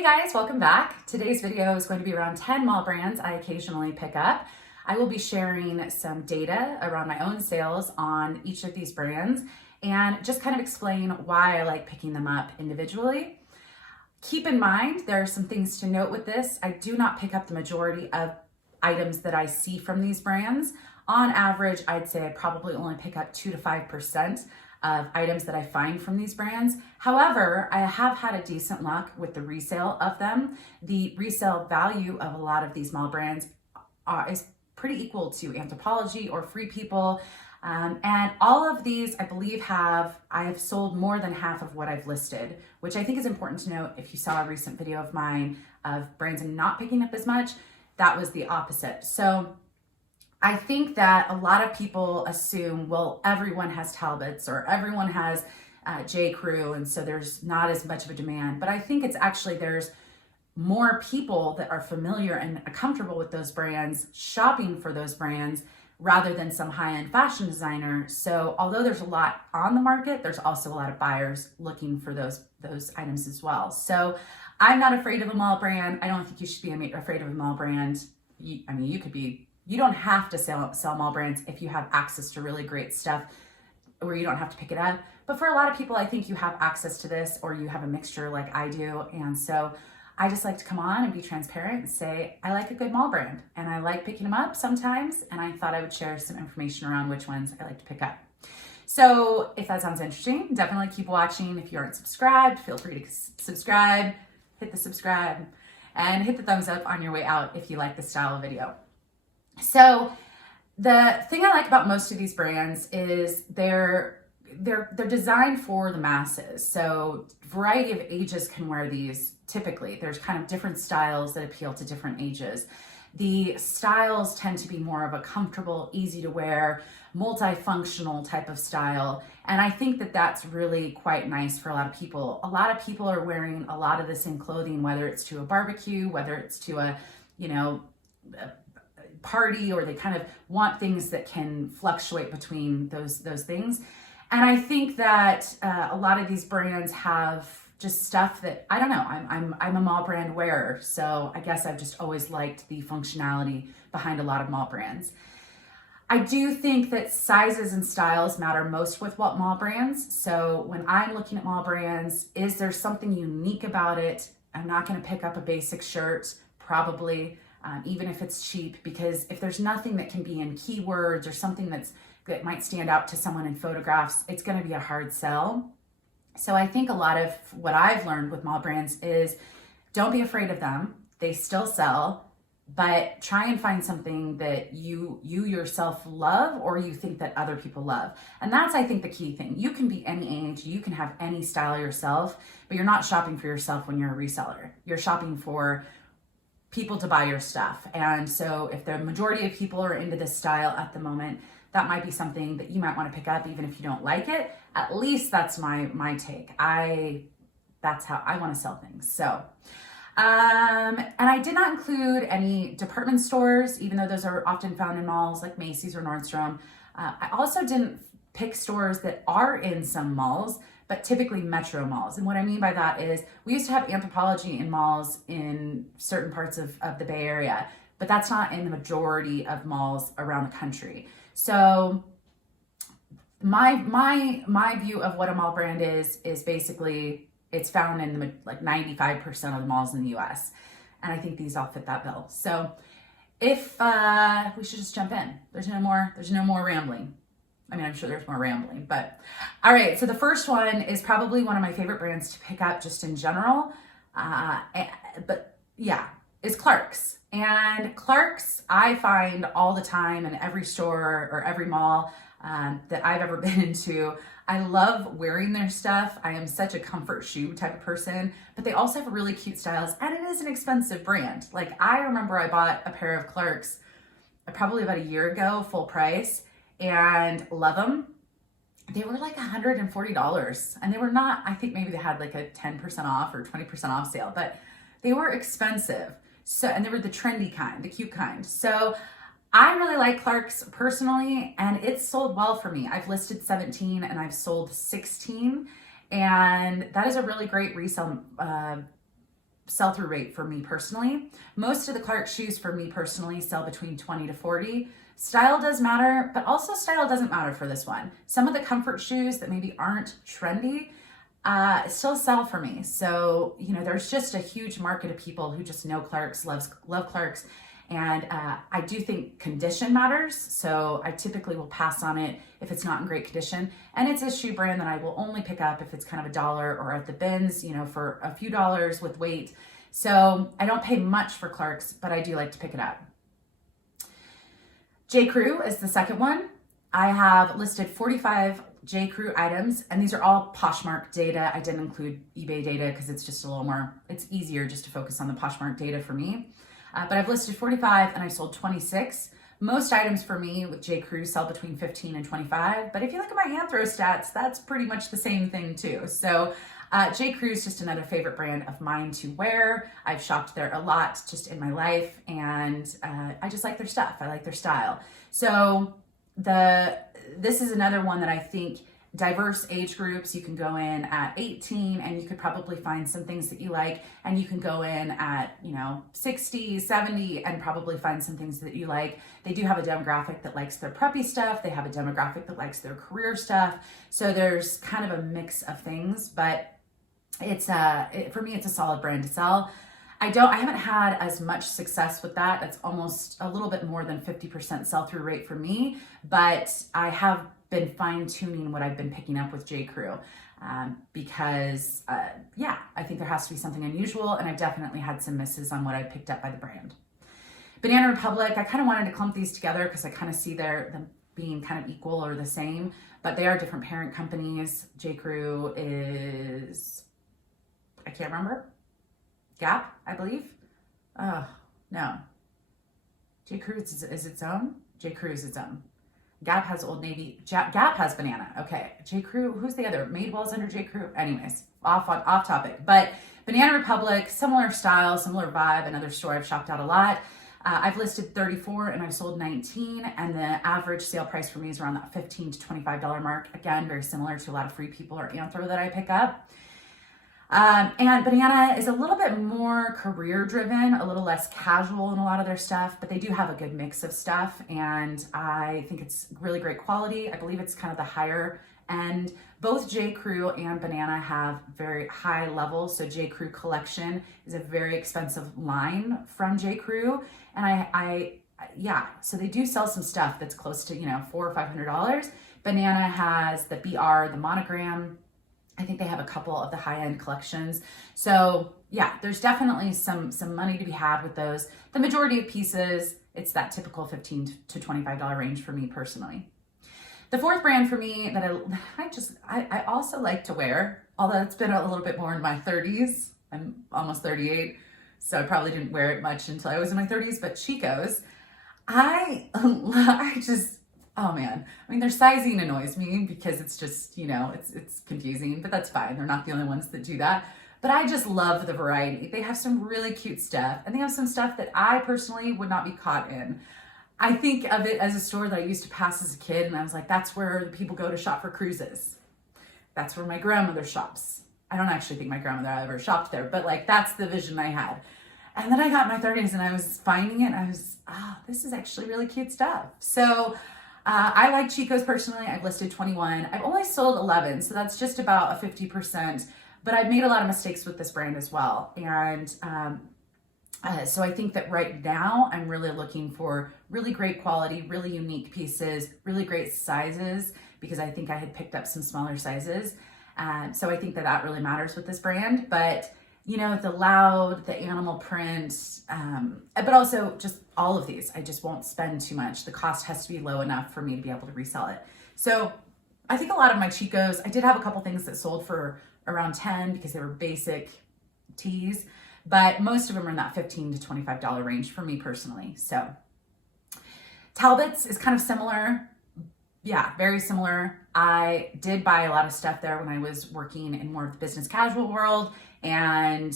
Hey guys, welcome back. Today's video is going to be around 10 mall brands I occasionally pick up. I will be sharing some data around my own sales on each of these brands and just kind of explain why I like picking them up individually. Keep in mind, there are some things to note with this. I do not pick up the majority of items that I see from these brands. On average, I'd say I probably only pick up 2 to 5% of items that I find from these brands. However, I have had a decent luck with the resale of them. The resale value of a lot of these mall brands is pretty equal to Anthropologie or Free People. And all of these, I believe, I have sold more than half of what I've listed, which I think is important to note. If you saw a recent video of mine of brands I'm not picking up as much, that was the opposite. So I think that a lot of people assume, well, everyone has Talbots or everyone has J.Crew, and so there's not as much of a demand. But I think it's actually there's more people that are familiar and comfortable with those brands shopping for those brands rather than some high-end fashion designer. So although there's a lot on the market, there's also a lot of buyers looking for those items as well. So I'm not afraid of a mall brand. I don't think you should be afraid of a mall brand. You don't have to sell mall brands if you have access to really great stuff where you don't have to pick it up. But for a lot of people, I think you have access to this or you have a mixture like I do. And so I just like to come on and be transparent and say, I like a good mall brand and I like picking them up sometimes. And I thought I would share some information around which ones I like to pick up. So if that sounds interesting, definitely keep watching. If you aren't subscribed, feel free to subscribe, hit the subscribe, and hit the thumbs up on your way out if you like this style of video. So the thing I like about most of these brands is they're designed for the masses. So variety of ages can wear these typically. There's kind of different styles that appeal to different ages. The styles tend to be more of a comfortable, easy to wear, multifunctional type of style. And I think that that's really quite nice for a lot of people. A lot of people are wearing a lot of the same clothing, whether it's to a barbecue, whether it's to a party, or they kind of want things that can fluctuate between those things. And I think that a lot of these brands have just stuff that, I don't know, I'm a mall brand wearer, so I guess I've just always liked the functionality behind a lot of mall brands. I do think that sizes and styles matter most with what mall brands. So when I'm looking at mall brands, is there something unique about it? I'm not going to pick up a basic shirt, probably. Even if it's cheap, because if there's nothing that can be in keywords or something that might stand out to someone in photographs, it's going to be a hard sell. So I think a lot of what I've learned with mall brands is don't be afraid of them. They still sell, but try and find something that you yourself love or you think that other people love. And that's, I think, the key thing. You can be any age, you can have any style yourself, but you're not shopping for yourself when you're a reseller. You're shopping for people to buy your stuff. And so if the majority of people are into this style at the moment, that might be something that you might want to pick up even if you don't like it. At least that's my take. That's how I want to sell things. So, and I did not include any department stores, even though those are often found in malls like Macy's or Nordstrom. I also didn't pick stores that are in some malls, but typically metro malls. And what I mean by that is we used to have Anthropologie in malls in certain parts of the Bay Area, but that's not in the majority of malls around the country. So my view of what a mall brand is basically it's found in like 95% of the malls in the US. And I think these all fit that bill. So if we should just jump in. There's no more rambling. I mean, I'm sure there's more rambling, but all right. So the first one is probably one of my favorite brands to pick up just in general. But yeah, is Clarks. And Clarks, I find all the time in every store or every mall that I've ever been into. I love wearing their stuff. I am such a comfort shoe type of person, but they also have really cute styles and it is an expensive brand. Like I remember I bought a pair of Clarks probably about a year ago, full price, and love them. They were like $140 and they were not, I think maybe they had like a 10% off or 20% off sale, but they were expensive. So, and they were the trendy kind, the cute kind. So I really like Clarks personally, and it's sold well for me. I've listed 17 and I've sold 16. And that is a really great resale sell-through rate for me personally. Most of the Clarks shoes for me personally sell between 20 to 40. Style does matter, but also style doesn't matter for this one. Some of the comfort shoes that maybe aren't trendy still sell for me. So, you know, there's just a huge market of people who just know Clarks, love Clarks. And I do think condition matters. So I typically will pass on it if it's not in great condition. And it's a shoe brand that I will only pick up if it's kind of $1 or at the bins, you know, for a few dollars with weight. So I don't pay much for Clarks, but I do like to pick it up. J.Crew is the second one. I have listed 45 J.Crew items, and these are all Poshmark data. I didn't include eBay data because it's just a little more, it's easier just to focus on the Poshmark data for me. But I've listed 45 and I sold 26. Most items for me with J.Crew sell between 15 and 25. But if you look at my Anthro stats, that's pretty much the same thing too. So J.Crew is just another favorite brand of mine to wear. I've shopped there a lot just in my life, and I just like their stuff. I like their style. So this is another one that I think diverse age groups, you can go in at 18 and you could probably find some things that you like, and you can go in at, you know, 60, 70 and probably find some things that you like. They do have a demographic that likes their preppy stuff. They have a demographic that likes their career stuff. So there's kind of a mix of things, but it's for me, it's a solid brand to sell. I haven't had as much success with that. That's almost a little bit more than 50% sell-through rate for me, but I have been fine-tuning what I've been picking up with J.Crew because yeah, I think there has to be something unusual, and I've definitely had some misses on what I picked up by the brand. Banana Republic, I kind of wanted to clump these together because I kind of see them being kind of equal or the same, but they are different parent companies. J.Crew is, I can't remember, Gap, I believe. Oh, no. J.Crew is its own? J.Crew is its own. Gap has Old Navy. Gap has Banana. Okay. J.Crew, who's the other? Madewell's under J.Crew. Anyways, off topic. But Banana Republic, similar style, similar vibe, another store I've shopped out a lot. I've listed 34 and I've sold 19, and the average sale price for me is around that $15 to $25 mark. Again, very similar to a lot of Free People or Anthro that I pick up. And Banana is a little bit more career driven, a little less casual in a lot of their stuff, but they do have a good mix of stuff, and I think it's really great quality. I believe it's kind of the higher end. Both J.Crew and Banana have very high levels. So J.Crew Collection is a very expensive line from J.Crew, and yeah, so they do sell some stuff that's close to, you know, $400 or $500. Banana has the BR, the monogram. I think they have a couple of the high-end collections. So yeah, there's definitely some money to be had with those. The majority of pieces, it's that typical $15 to $25 range for me personally. The fourth brand for me that I also like to wear, although it's been a little bit more in my 30s. I'm almost 38, so I probably didn't wear it much until I was in my 30s, but Chico's. Oh man, I mean, their sizing annoys me because it's just, you know, it's confusing, but that's fine. They're not the only ones that do that. But I just love the variety. They have some really cute stuff, and they have some stuff that I personally would not be caught in. I think of it as a store that I used to pass as a kid, and I was like, that's where the people go to shop for cruises. That's where my grandmother shops. I don't actually think my grandmother ever shopped there, but like, that's the vision I had. And then I got in my 30s and I was finding it, and I was, this is actually really cute stuff. So I like Chico's personally. I've listed 21. I've only sold 11, so that's just about a 50%, but I've made a lot of mistakes with this brand as well. And so I think that right now I'm really looking for really great quality, really unique pieces, really great sizes, because I think I had picked up some smaller sizes. So I think that really matters with this brand. But you know, the loud, the animal print, but also just all of these, I just won't spend too much. The cost has to be low enough for me to be able to resell it. So I think a lot of my Chicos, I did have a couple things that sold for around 10 because they were basic tees, but most of them are in that $15 to $25 range for me personally. So Talbots is kind of similar. Yeah, very similar. I did buy a lot of stuff there when I was working in more of the business casual world, and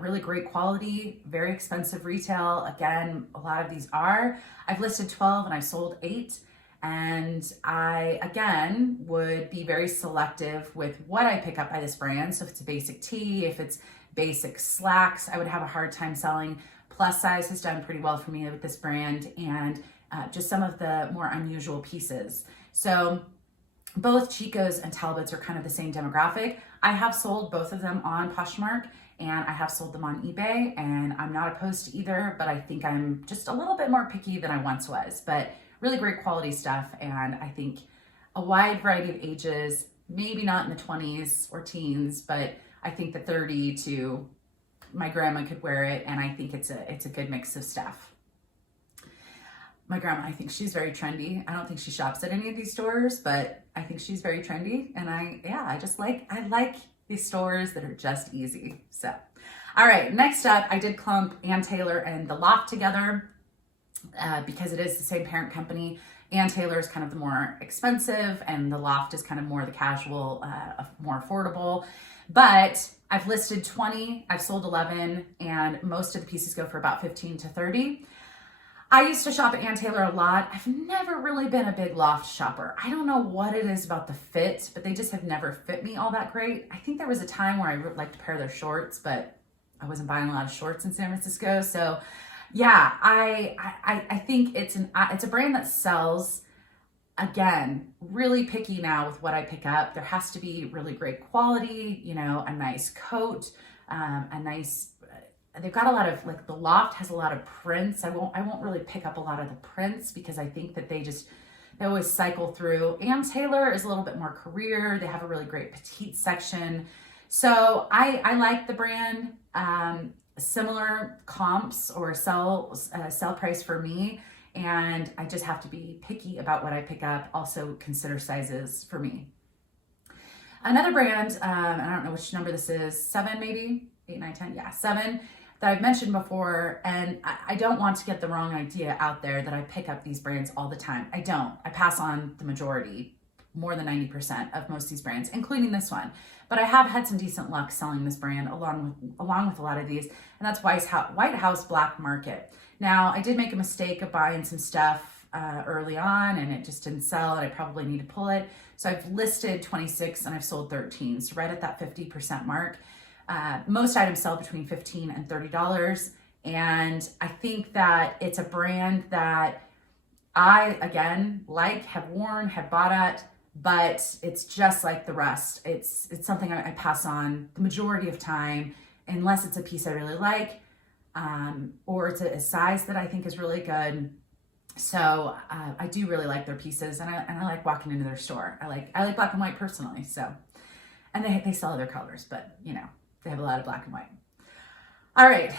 really great quality, very expensive retail. Again, a lot of these are. I've listed 12 and I've sold 8. And I, again, would be very selective with what I pick up by this brand. So if it's a basic tee, if it's basic slacks I would have a hard time selling. Plus size has done pretty well for me with this brand, and just some of the more unusual pieces. So both Chico's and Talbots are kind of the same demographic. I have sold both of them on Poshmark, and I have sold them on eBay, and I'm not opposed to either, but I think I'm just a little bit more picky than I once was. But really great quality stuff, and I think a wide variety of ages, maybe not in the 20s or teens, but I think the 30 to my grandma could wear it, and I think it's a good mix of stuff. My grandma, I think she's very trendy. I don't think she shops at any of these stores, but I think she's very trendy, and I like these stores that are just easy. So, all right, next up, I did clump Taylor and the Loft together because it is the same parent company. Taylor is kind of the more expensive, and the Loft is kind of more the casual, more affordable. But I've listed 20, I've sold 11, and most of the pieces go for about 15 to 30. I used to shop at Taylor a lot. I've never really been a big Loft shopper. I don't know what it is about the fit, but they just have never fit me all that great. I think there was a time where I liked a pair of their shorts, but I wasn't buying a lot of shorts in San Francisco. So yeah, I think it's a brand that sells. Again, really picky now with what I pick up. There has to be really great quality, you know, a nice coat, they've got a lot of, like, the Loft has a lot of prints. I won't really pick up a lot of the prints because I think that they always cycle through. Taylor is a little bit more career. They have a really great petite section. So I like the brand. Similar comps or sell price for me. And I just have to be picky about what I pick up. Also consider sizes for me. Another brand, I don't know which number this is, 7 maybe, 8, 9, 10, yeah, 7, that I've mentioned before, and I don't want to get the wrong idea out there that I pick up these brands all the time. I don't. I pass on the majority, more than 90% of most of these brands, including this one. But I have had some decent luck selling this brand along with a lot of these, and that's White House Black Market. Now, I did make a mistake of buying some stuff early on, and it just didn't sell, and I probably need to pull it. So I've listed 26 and I've sold 13, so right at that 50% mark. Most items sell between $15 and $30, and I think that it's a brand that I, again, have worn, have bought at, but it's just like the rest. It's something I pass on the majority of time, unless it's a piece I really like, or it's a size that I think is really good. So I do really like their pieces, and I like walking into their store. I like black and white personally. So, and they sell other colors, but you know, they have a lot of black and white. All right,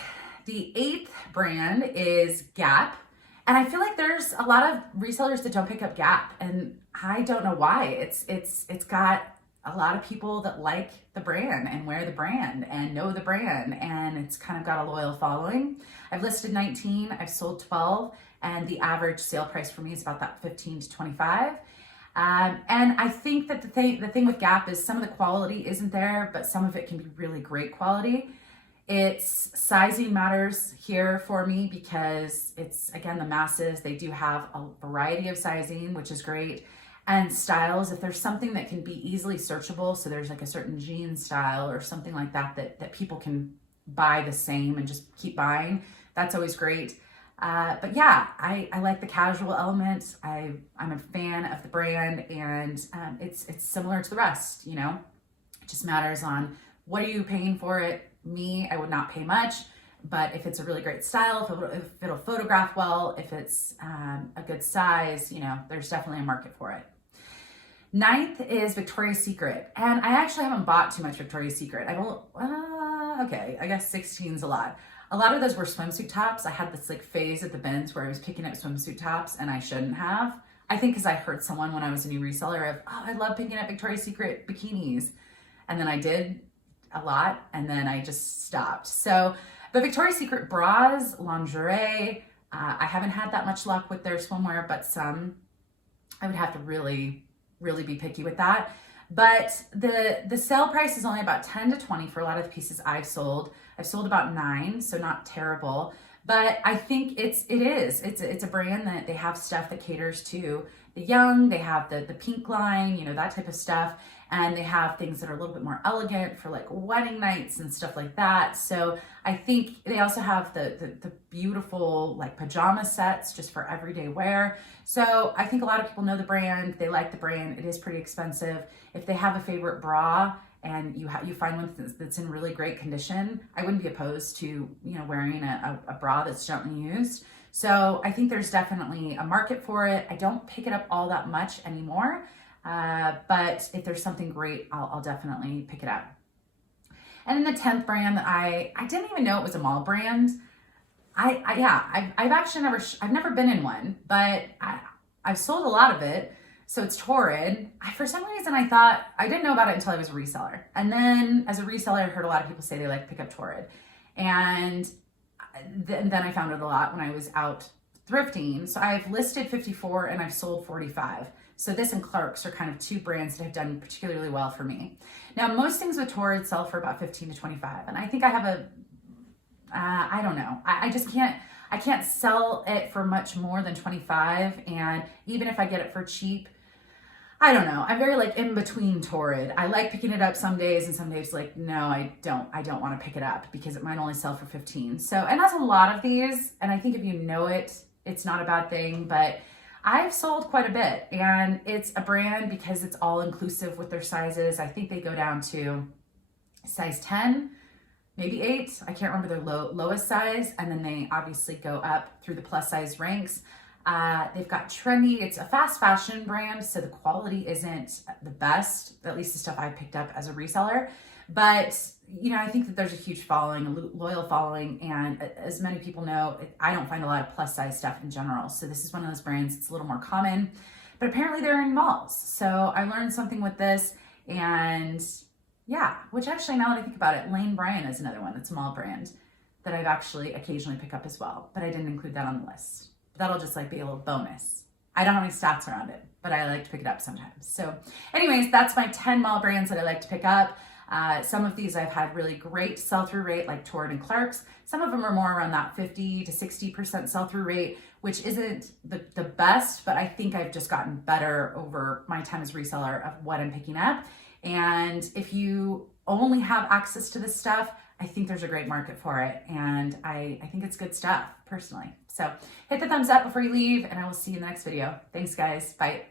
the 8th brand is Gap, and I feel like there's a lot of resellers that don't pick up Gap, and I don't know why. It's got a lot of people that like the brand and wear the brand and know the brand, and it's kind of got a loyal following. I've listed 19, I've sold 12, and the average sale price for me is about that 15 to 25. And I think that the thing with Gap is some of the quality isn't there, but some of it can be really great quality. It's sizing matters here for me because it's, again, the masses. They do have a variety of sizing, which is great. And styles, if there's something that can be easily searchable, so there's like a certain jean style or something like that people can buy the same and just keep buying, that's always great. But yeah, I like the casual element. I'm a fan of the brand, and it's similar to the rest, you know. It just matters on what are you paying for it. Me, I would not pay much, but if it's a really great style, if it'll photograph well, if it's a good size, you know, there's definitely a market for it. 9th is Victoria's Secret, and I actually haven't bought too much Victoria's Secret. Okay, I guess 16's a lot. A lot of those were swimsuit tops. I had this like phase at the bins where I was picking up swimsuit tops, and I shouldn't have. I think because I heard someone when I was a new reseller of, oh, I love picking up Victoria's Secret bikinis. And then I did a lot, and then I just stopped. So, but Victoria's Secret bras, lingerie, I haven't had that much luck with their swimwear, but some. I would have to really, really be picky with that. But the sale price is only about 10 to 20 for a lot of the pieces I've sold. I've sold about 9, so not terrible. But I think it's a brand that they have stuff that caters to the young. They have the pink line, you know, that type of stuff. and they have things that are a little bit more elegant for like wedding nights and stuff like that. So I think they also have the beautiful like pajama sets just for everyday wear. So I think a lot of people know the brand, they like the brand, it is pretty expensive. If they have a favorite bra and you find one that's in really great condition, I wouldn't be opposed to, you know, wearing a bra that's gently used. So I think there's definitely a market for it. I don't pick it up all that much anymore, but if there's something great, I'll definitely pick it up. And then the 10th brand that I didn't even know it was a mall brand. I've actually never been in one, but I've sold a lot of it. So it's Torrid. For some reason, I didn't know about it until I was a reseller. And then as a reseller, I heard a lot of people say they like to pick up Torrid. And then I found it a lot when I was out thrifting. So I've listed 54 and I've sold 45. So this and Clark's are kind of two brands that have done particularly well for me. Now, most things with Torrid sell for about 15 to 25. And I think I have I don't know. I just can't sell it for much more than 25. And even if I get it for cheap, I don't know. I'm very like in between Torrid. I like picking it up some days and some days like, no, I don't want to pick it up because it might only sell for 15. So, and that's a lot of these. And I think if you know it, it's not a bad thing, but I've sold quite a bit, and it's a brand because it's all inclusive with their sizes. I think they go down to size 10, maybe 8. I can't remember their lowest size. And then they obviously go up through the plus size ranks. They've got trendy. It's a fast fashion brand, so the quality isn't the best, at least the stuff I picked up as a reseller. But, you know, I think that there's a huge following, a loyal following. And as many people know, I don't find a lot of plus size stuff in general. So this is one of those brands that's a little more common, but apparently they're in malls. So I learned something with this, and yeah, which actually, now that I think about it, Lane Bryant is another one that's a mall brand that I've actually occasionally pick up as well, but I didn't include that on the list. That'll just like be a little bonus. I don't have any stats around it, but I like to pick it up sometimes. So anyways, that's my 10 mall brands that I like to pick up. Some of these I've had really great sell-through rate, like Torrid and Clark's. Some of them are more around that 50 to 60% sell-through rate, which isn't the best, but I think I've just gotten better over my time as reseller of what I'm picking up. And if you only have access to this stuff, I think there's a great market for it. And I think it's good stuff, personally. So hit the thumbs up before you leave, and I will see you in the next video. Thanks, guys. Bye.